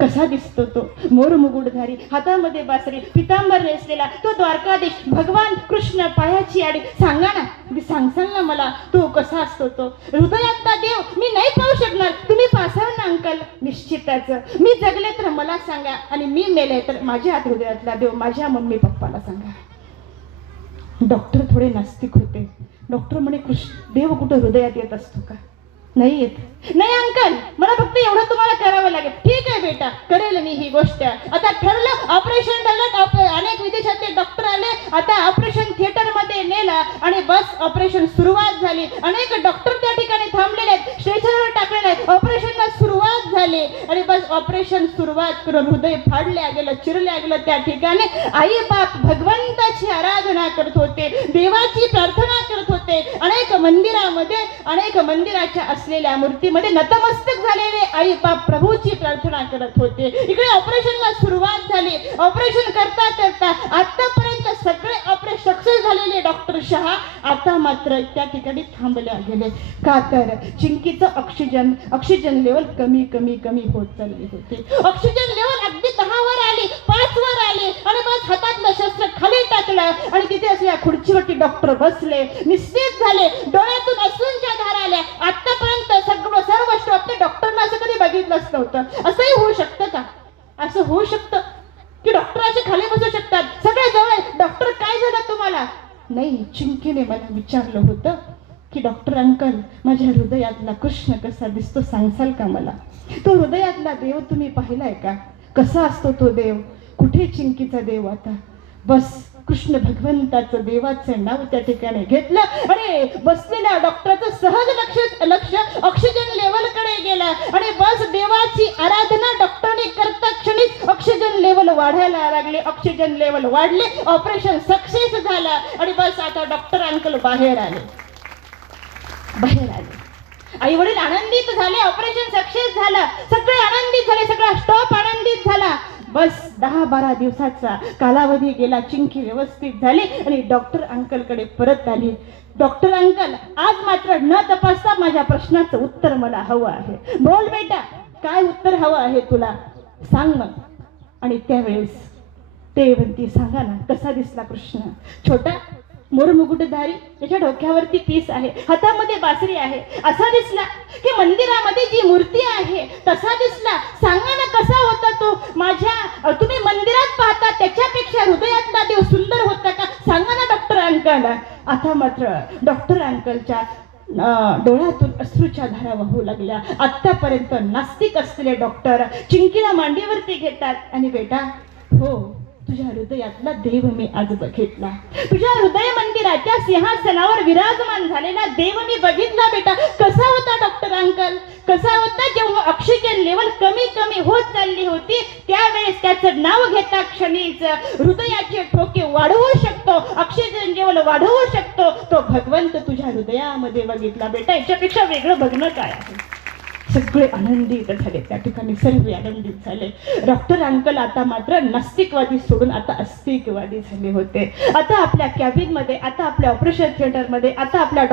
कसा दिसतो तो. मोर मुकुटधारी, हातामध्ये बासरी, पितांबर नेसलेला तो द्वारकाधीश भगवान कृष्ण, पायाची आडी. सांगा ना, सांगसाल ना मला तो कसा असतो तो. हृदयातला देव मी नाही पाहू शकणार, तुम्ही पाहसाल ना अंकल. निश्चितच मी जगले तर मला सांगा आणि मी मेले तर माझ्या हृदयातला देव माझ्या मम्मी पप्पाला सांगा. डॉक्टर थोडे नास्तिक होते. डॉक्टर म्हणे, देव कुठं हृदयात येत असतो का. नाही येत. नाही अंकल, मला फक्त एवढं तुम्हाला करावं लागेल. ठीक आहे बेटा, करेल मी ही गोष्ट. आता ठरलं, ऑपरेशन झालं. अनेक विदेशातले डॉक्टर आले, आता ऑपरेशन थिएटर मध्ये नेलं आणि बस ऑपरेशन सुरुवात झाली. अनेक डॉक्टर त्या ठिकाणी थांबलेले आहेत, स्ट्रेचरवर टाकलेले आहेत. ऑपरेशनला सुरुवात झाली आणि बस ऑपरेशन सुरुवात करून हृदय फाडल्या गेलं, चिरल्या गेलं. त्या ठिकाणी आई बाप भगवंताची आराधना करत होते, देवाची प्रार्थना करत होते. अनेक मंदिराच्या असलेल्या मूर्तीमध्ये नतमस्तक झालेले आई बाप प्रभूची प्रार्थना करत होते. इकडे ऑपरेशनला सुरुवात झाली. ऑपरेशन करता करता आतापर्यंत सगळे ऑपरेशन सक्सेस झालेले डॉक्टर शहा आता मात्र त्या ठिकाणी थांबल्या गेले. का तर चिंकीचं ऑक्सिजन लेवल कमी होत चालली होती. ऑक्सिजन लेवल अगदी 10 वर आली, 5 वर आली आणि बस हातातलं शस्त्र खाली टाकलं आणि तिथे असल्या खुर्चीवरती डॉक्टर बसले, निस्तेज झाले. डोळ्यातून अश्रूंच्या धारा आल्या. आतापर्यंत सर्व स्टॉप डॉक्टरला असं कधी बघितलंच नव्हतं. असंही होऊ शकतं का. असं होऊ शकतं की डॉक्टर असे खाली बसू शकतात. सगळे जवळ, डॉक्टर काय झालं तुम्हाला. नाही, चिंकीने मला विचारलं होतं की डॉक्टर अंकल, माझ्या हृदयातला कृष्ण कसा दिसतो सांगसाल का मला. तो हृदयातला देव तुम्ही पाहिलाय का. कसा असतो तो देव. कुठे चिंकीचा देव आता. बस कृष्ण भगवंताचं देवाचं नाव त्या ठिकाणी घेतलं आणि बसलेल्या डॉक्टरचं सहज लक्ष ऑक्सिजन लेवल कडे गेलं आणि बस देवाची आराधना डॉक्टरने करता क्षणी ऑक्सिजन लेवल वाढायला लागले, ऑक्सिजन लेवल वाढले, ऑपरेशन सक्सेस झालं आणि बस आता डॉक्टर अंकल बाहेर आले. आई वडील आनंदित झाले, ऑपरेशन सक्सेस झालं, सगळे आनंदित झाले, सगळा स्टॉप आनंदित झाला. बस 10-12 दिवसाचा कालावधी गेला, चिंकी व्यवस्थित झाली आणि डॉक्टर अंकलकडे परत आली. डॉक्टर अंकल, आज मात्र न तपासता माझ्या प्रश्नाचं उत्तर मला हवं आहे. बोल बेटा, काय उत्तर हवं आहे तुला, सांग मग. आणि त्यावेळेस ते म्हणती, सांगा ना कसा दिसला कृष्ण? छोटा, मोरमुकुटधारी, त्याच्या डोक्यावरती पीस आहे, हातामध्ये बासरी आहे, असा दिसला की मंदिरामध्ये जी मूर्ती आहे तसा दिसला? सांगा ना कसा होता तो? माझ्या तुम्ही मंदिरात पाहता त्याच्यापेक्षा हृदयातला देव सुंदर होता का? सांगा ना डॉक्टर अंकल. आता मात्र डॉक्टर अंकलच्या डोळ्यातून अश्रूच्या धारा वाहू लागल्या. आतापर्यंत नास्तिक असलेले डॉक्टर चिंकीला मांडीवरती घेतात आणि बेटा, हो, तुझ्या हृदयातला देव मी आज बघितला. तुझ्या हृदय मंदिराच्या सिंहासनावर विराजमान झालेला देव मी बघितला. बेटा, कसा होता डॉक्टर अंकल? कसा होता? जेव्हा ऑक्सिजन लेवल कमी कमी होत चालली होती त्यावेळेस त्याचं नाव घेता क्षणीच हृदयाचे ठोके वाढवू शकतो, ऑक्सिजन लेवल वाढवू शकतो, तो भगवंत तुझ्या हृदयामध्ये बघितला. बेटा, याच्यापेक्षा वेगळं बघणं काय आहे? सगळे आनंदित झाले, त्या ठिकाणी सर्व आनंदित झाले. डॉक्टर अंकल आता मात्र नास्तिकवादी सोडून आता आस्तिकवादी झाले होते. आता आपल्या कॅबिनमध्ये, आता आपल्या ऑपरेशन थिएटरमध्ये, आता आपल्या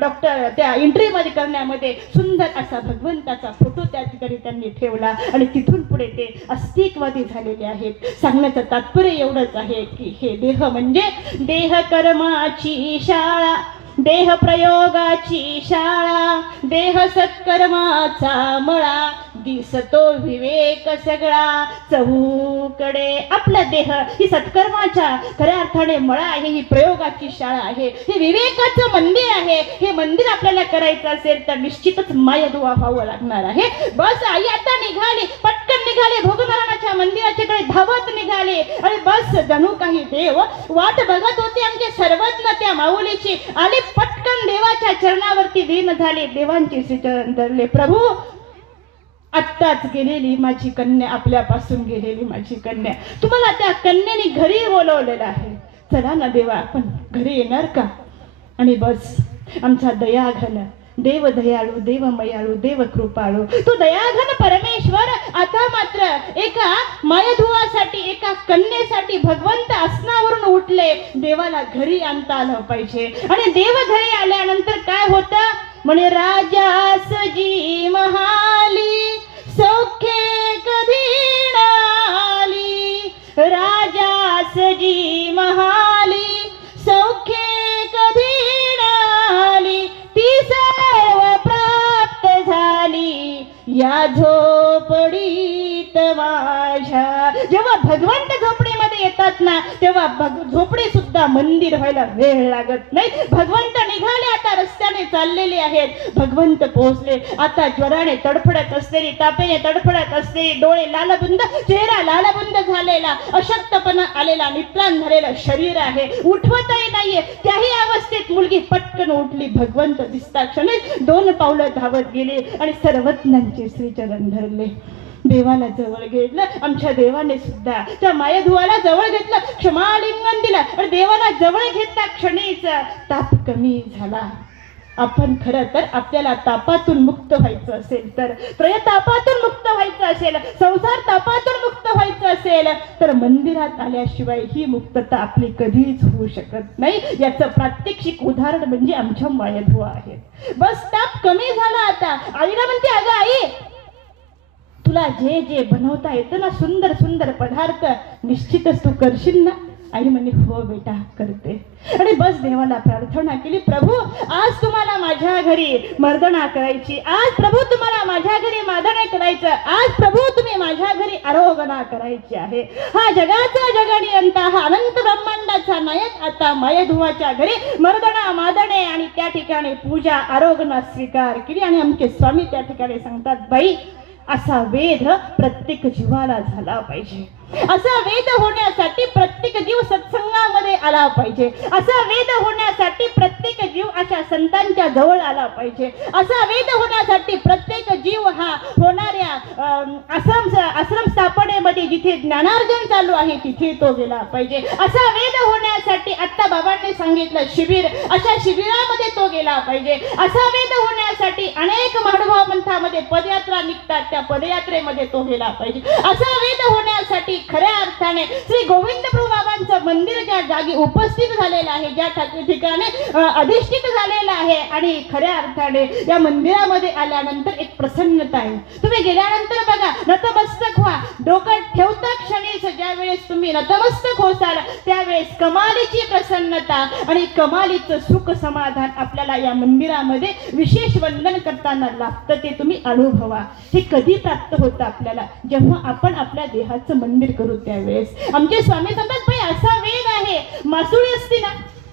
डॉक्टर त्या एंट्रीमध्ये करण्यामध्ये सुंदर असा भगवंताचा फोटो त्या ठिकाणी त्यांनी ठेवला आणि तिथून पुढे ते आस्तिकवादी झालेले आहेत. सांगण्याचं तात्पर्य एवढंच आहे की हे देह म्हणजे देह कर्माची शाळा, देह प्रयोगाची शाळा, देह सत्कर्माचा मळा, दिसतो विवेक सगळा चहूकडे. आपला देह ही सत्कर्माच्या खऱ्या अर्थाने मळा आहे, ही प्रयोगाची शाळा आहे, हे विवेकाचं मंदिर आहे. हे मंदिर आपल्याला करायचं असेल तर निश्चितच मायादुवा व्हावं लागणार आहे. बस आई आता निघाली, पटकन निघाले, भोगनारायणाच्या मंदिराच्याकडे धावत निघाले आणि बस जणू काही देव वाट बघत होते आमचे सर्वज्ञ त्या माऊलीची. आले, पटकन देवाच्या चरणावरती लीन झाले, देवांचे श्रीचरण धरले. प्रभू, आत्ताच गेलेली माझी कन्या, आपल्यापासून गेलेली माझी कन्या, तुम्हाला त्या कन्याने घरी बोलवलेलं आहे, चला ना देवा आपण घरी येणार का? आणि बस आमचा दयाघन देव दयाळू, देव मयाळू, देव कृपाळू, तो दयाघन परमेश्वर आता मात्र एका मायधुवासाठी, एका कन्येसाठी भगवंत आसनावरून उठले. देवाला घरी आणता आलं पाहिजे. आणि देव घरी आल्यानंतर काय होतं? म्हणे, राजास जी महाली सौख्ये कधी नाली, राजास जी महाली सौख्ये कधी नाली, ती सर्व प्राप्त झाली या झोपडीत माझ्या. जेव्हा भगवंत झोपडीमध्ये येतात ना तेव्हा झोपडी सुद्धा मंदिर व्हायला वेळ लागत नाही. भगवंत निघाले, आता रस्त्याने चाललेले आहेत, भगवंत पोहोचले. आता ज्वराने तडफडत असलेली, तापेने तडफडत असलेली, डोळे लालबुंद, चेहरा लालबुंद झालेला, अशक्तपणा आलेला, निद्राण झालेलं शरीर आहे, उठवतही नाहीये. त्याही अवस्थेत मुलगी पटकन उठली. भगवंत दिसता क्षणी 2 पावलं धावत गेले आणि सर्वज्ञांचे श्रीचरण धरले. देवाला जवळ घेतलं. आमच्या देवाने सुद्धा त्या मायाधुवाला जवळ घेतलं, क्षमालिंगन दिलं आणि देवाला जवळ घेतला क्षणीच ताप कमी झाला. आपण खरं तर आपल्याला तापातून मुक्त व्हायचं असेल तर, त्रयतापातून मुक्त व्हायचं असेल, संसार तापातून मुक्त व्हायचं असेल तर मंदिरात आल्याशिवाय ही मुक्तता आपली कधीच होऊ शकत नाही. याचं प्रात्यक्षिक उदाहरण म्हणजे आमच्या मायाधुवा आहेत. बस ताप कमी झाला. आता आईला म्हणते, अगं आई, तुला जे जे बनवता येतं ना, सुंदर सुंदर पदार्थ, निश्चितच तू करशील ना? आई म्हणे, हो बेटा करते. आणि बस देवाला प्रार्थना केली, प्रभू आज तुम्हाला माझ्या घरी मर्दना करायची, आज प्रभू तुम्हाला माझ्या घरी मादणे करायचं, आज प्रभू तुम्ही माझ्या घरी आरोगणा करायची आहे. हा जगाचा जगनियंता, हा अनंत ब्रह्मांडाचा नायक आता मायाधुवाच्या घरी मर्दना, मादणे आणि त्या ठिकाणी पूजा, आरोगणा स्वीकार केली. आणि आमचे स्वामी त्या ठिकाणी सांगतात, बाई असा वेध प्रत्येक जीवाला झाला पाहिजे. असा वेद होण्यासाठी प्रत्येक जीव सत्संगामध्ये आला पाहिजे. असा वेद होण्यासाठी प्रत्येक जीव अशा संतांच्या जवळ आला पाहिजे. असा वेद होण्यासाठी प्रत्येक जीव हा होणाऱ्या आश्रम स्थापनेमध्ये जिथे ज्ञानार्जन चालू आहे तिथे तो गेला पाहिजे. असा वेद होण्यासाठी आत्ता बाबांनी सांगितलं शिबिर, अशा शिबिरामध्ये तो गेला पाहिजे. असा वेद होण्यासाठी अनेक महानुभाव पंथामध्ये पदयात्रा निघतात, त्या पदयात्रेमध्ये तो गेला पाहिजे. असा वेद होण्यासाठी खऱ्या अर्थाने श्री गोविंद प्रभू बाबांचं मंदिर ज्या जागी उपस्थित झालेलं आहे, ज्या ठिकाणी अधिष्ठित झालेलं आहे, आणि खऱ्या अर्थाने या मंदिरामध्ये आल्यानंतर एक प्रसन्नता आहे. तुम्ही गेल्यानंतर बघा, नतमस्तक व्हा. डोकं ठेवता क्षणीच ज्या वेळेस तुम्ही नतमस्तक होसाल त्यावेळेस कमालीची प्रसन्नता आणि कमालीचं सुख समाधान आपल्याला या मंदिरामध्ये विशेष वंदन करताना लाभतं. ते तुम्ही अनुभवा. हे कधी प्राप्त होतं आपल्याला? जेव्हा आपण आपल्या देहाचं मंदिर करू त्यावेळेस. आमचे स्वामी सांगतात, भाई असा वेद आहे. मासुळी असते ना,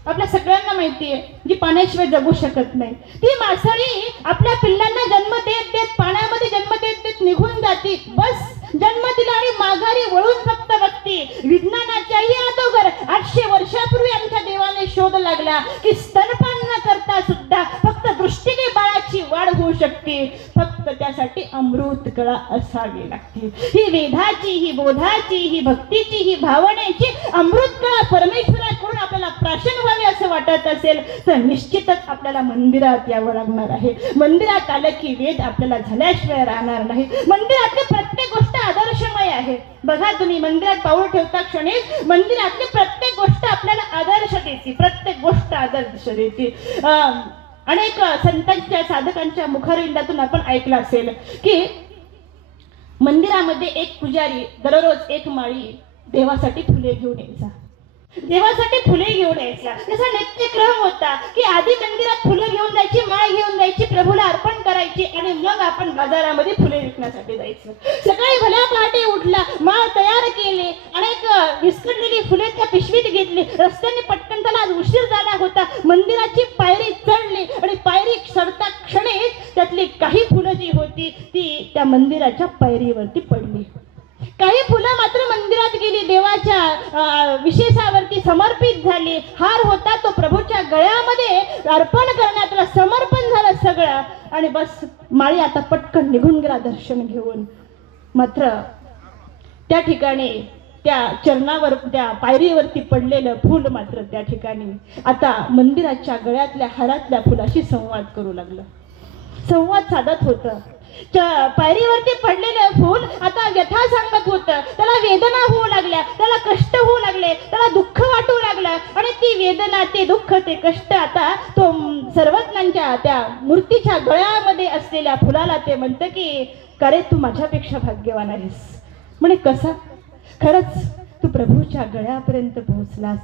आपल्या सगळ्यांना माहिती आहे, जी पाण्याशिवाय जगू शकत नाही. ती मासळी आपल्या पिल्लांना जन्म देत देत पाण्यामध्ये जन्म देत देत निघून जाते. बस जन्म दिला आणि माघारी वळून फक्त बघते. विज्ञानाच्याही अगोदर 800 वर्षापूर्वी आमच्या देवाने शोध लागला की स्तनपान न करता सुद्धा फक्त दृष्टीने बाळाची वाढ होऊ शकते. फक्त त्यासाठी अमृत कळा असावी लागते. ही वेदाची, ही बोधाची, ही भक्तीची, ही भावनेची अमृत कळा परमेश्वराकडून आपल्याला प्राशन व्हावी असं वाटत असेल तर निश्चितच आपल्याला मंदिरात यावं लागणार आहे. मंदिरात आलं की वेद आपल्याला झाल्याशिवाय राहणार नाही. मंदिरातली प्रत्येक गोष्ट आदर्शमय आहे. बघा तुम्ही मंदिरात पाऊल ठेवता क्षणी मंदिरातली प्रत्येक गोष्ट आपल्याला आदर्श देते. प्रत्येक गोष्ट आदर्श देते. अनेक संतांच्या साधकांच्या मुखारविंदातून आपण ऐकलं असेल की मंदिरामध्ये एक पुजारी दररोज एक माळी देवासाठी फुले घेऊन यायचा. देवासाठी फुले घेऊन यायचा. त्याचा नित्यक्रम होता की आधी मंदिरात फुलं घेऊन जायची, माळ घेऊन जायची, प्रभूला अर्पण करायची आणि मग आपण बाजारामध्ये फुले विकण्यासाठी जायचं. सकाळी भल्या पहाटे उठला, माळ तयार केली, अनेक विस्कटलेली फुले त्या पिशवीत घेतली, रस्त्याने पटकन त्याला उशीर झाला होता, मंदिराची पायरी चढली आणि पायरी चढता क्षणीच त्यातली काही फुलं जी होती ती त्या मंदिराच्या पायरीवरती पडली. काही फुलं मात्र मंदिरात गेली, देवाच्या विशेषावरती समर्पित झाली. हार होता तो प्रभूच्या गळ्यामध्ये अर्पण करण्यात आला, समर्पण झालं सगळं आणि बस माळी आता पटकन निघून गेला दर्शन घेऊन. मात्र त्या ठिकाणी त्या चरणावर, त्या पायरीवरती पडलेलं फूल मात्र त्या ठिकाणी आता मंदिराच्या गळ्यातल्या हारातल्या फुलाशी संवाद करू लागलं, संवाद साधत होतं. पायरीवरती पडलेलं फूल आता व्यथा सांगत होतं. त्याला वेदना होऊ लागल्या, त्याला कष्ट होऊ लागले, त्याला दुःख वाटू लागलं आणि ती वेदना, ते दुःख, ते कष्ट आता तो सर्वज्ञांच्या त्या मूर्तीच्या गळ्यामध्ये असलेल्या फुलाला ते म्हणतं की करे तू माझ्यापेक्षा भाग्यवान आहेस. म्हणे कसा? खरंच तू प्रभूच्या गळ्यापर्यंत पोहोचलास.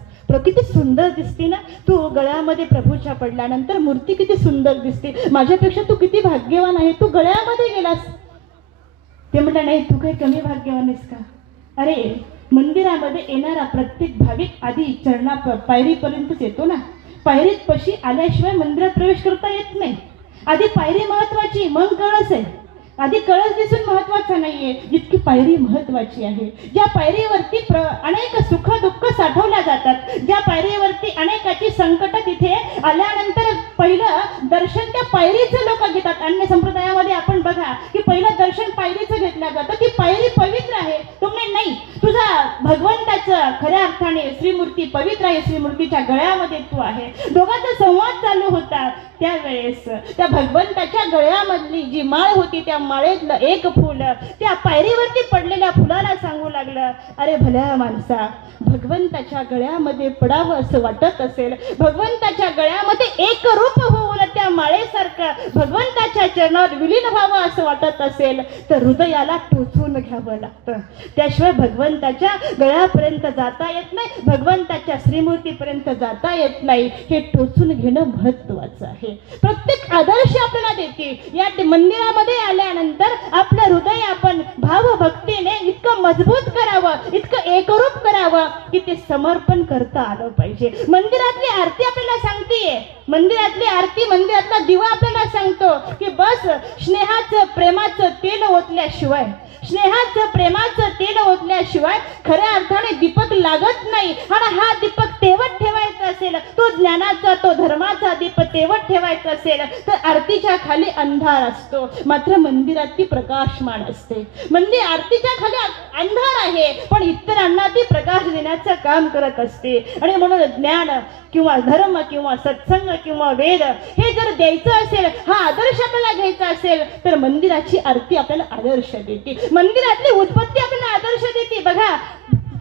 किती सुंदर दिसते ना तू, गळ्यामध्ये प्रभूच्या पडल्यानंतर मूर्ती किती सुंदर दिसते. माझ्यापेक्षा तू किती भाग्यवान आहे, तू गळ्यामध्ये गेलास. ते म्हटलं नाही, तू काही कमी भाग्यवान आहेस का? अरे मंदिरामध्ये येणारा प्रत्येक भाविक आधी पायरीपर्यंतच येतो ना. पायरीत पशी आल्याशिवाय मंदिरात प्रवेश करता येत नाही. आधी पायरी महत्वाची, मग कळस आहे. आधी कळस दिसून महत्वाचं नाहीये, जितकी पायरी महत्वाची आहे. ज्या पायरीवरती अनेक सुख दुःख साठवल्या जातात, ज्या पायरीवरती अनेकाची संकट तिथे आल्यानंतर पहिलं दर्शन त्या पायरीचं लोक घेतात. अन्य संप्रदायामध्ये आपण बघा की पहिलं दर्शन पायरीचं घेतलं जातं. ती पायरी पवित्र आहे. तुम्ही नाही, तुझा भगवंताचं खऱ्या अर्थाने श्रीमूर्ती पवित्र आहे, श्रीमूर्तीच्या गळ्यामध्ये तू आहे. दोघांचा संवाद चालू होता. त्यावेळेस त्या भगवंताच्या गळ्यामधली जी माळ होती त्या माळेतलं एक फुल त्या पायरीवरती पडलेल्या फुलाला सांगू लागलं, अरे भल्या माणसा, भगवंताच्या गळ्यामध्ये पडावं असं वाटत असेल, भगवंताच्या गळ्यामध्ये एक रूप होऊन त्या माळेसारखं भगवंताच्या चरणावर विलीन व्हावं असं वाटत असेल तर हृदयाला टोचून घ्यावं लागतं. त्याशिवाय भगवंताच्या गळ्यापर्यंत जाता येत नाही, भगवंताच्या श्रीमूर्तीपर्यंत जाता येत नाही. हे टोचून घेणं महत्वाचं आहे. प्रत्येक आदर्श आपल्याला देते. या मंदिरामध्ये आल्यानंतर आपलं हृदय आपण भावभक्तीने इतकं मजबूत करावं, इतकं एकरूप करावं की ते समर्पण करता आलं पाहिजे. मंदिरातली आरती आपल्याला सांगतेय, मंदिरातली आरती, मंदिरातला दिवा आपल्याला सांगतो की बस स्नेहाचं, प्रेमाचं तेल ओतल्याशिवाय, स्नेहाचं प्रेमाचं तेल ओतल्याशिवाय खऱ्या अर्थाने दीपक लागत नाही. आणि हा दीपक तेवत ठेवायचा असेल, तो ज्ञानाचा तो धर्माचा दीप तेवत ठेवायचा असेल तर आरतीच्या खाली अंधार असतो, मात्र मंदिरात ती प्रकाशमान असते. म्हणजे आरतीच्या खाली अंधार आहे पण इतरांना ती प्रकाश देण्याचं काम करत असते. आणि म्हणून ज्ञान किंवा धर्म किंवा सत्संग किंवा वेद हे जर द्यायचं असेल, हा आदर्श आपल्याला घ्यायचा असेल तर मंदिराची आरती आपल्याला आदर्श देते, मंदिरातली उत्पत्ती आपल्याला आदर्श देते. बघा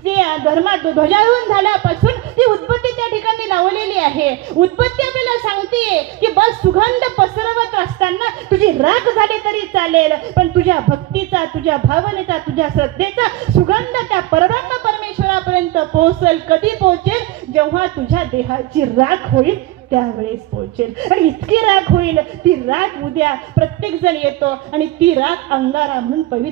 ते धर्मात ध्वजारोहण झाल्यापासून ती उत्पत्ती त्या ठिकाणी लावलेली आहे. उत्पत्ती आपल्याला सांगते की बस सुगंध पसरवत असताना तुझी राख झाली तरी चालेल, पण तुझ्या भक्तीचा, तुझ्या भावनेचा, तुझ्या श्रद्धेचा सुगंध त्या परब्रह्म परमेश्वरापर्यंत पोहोचेल. कधी पोहोचेल? जेव्हा तुझ्या देहाची राख होईल त्यावेळेस पोहोचेल. आणि इतकी राख होईल, ती राख उद्या प्रत्येक जण येतो आणि ती राख अंगारा म्हणून पवित्र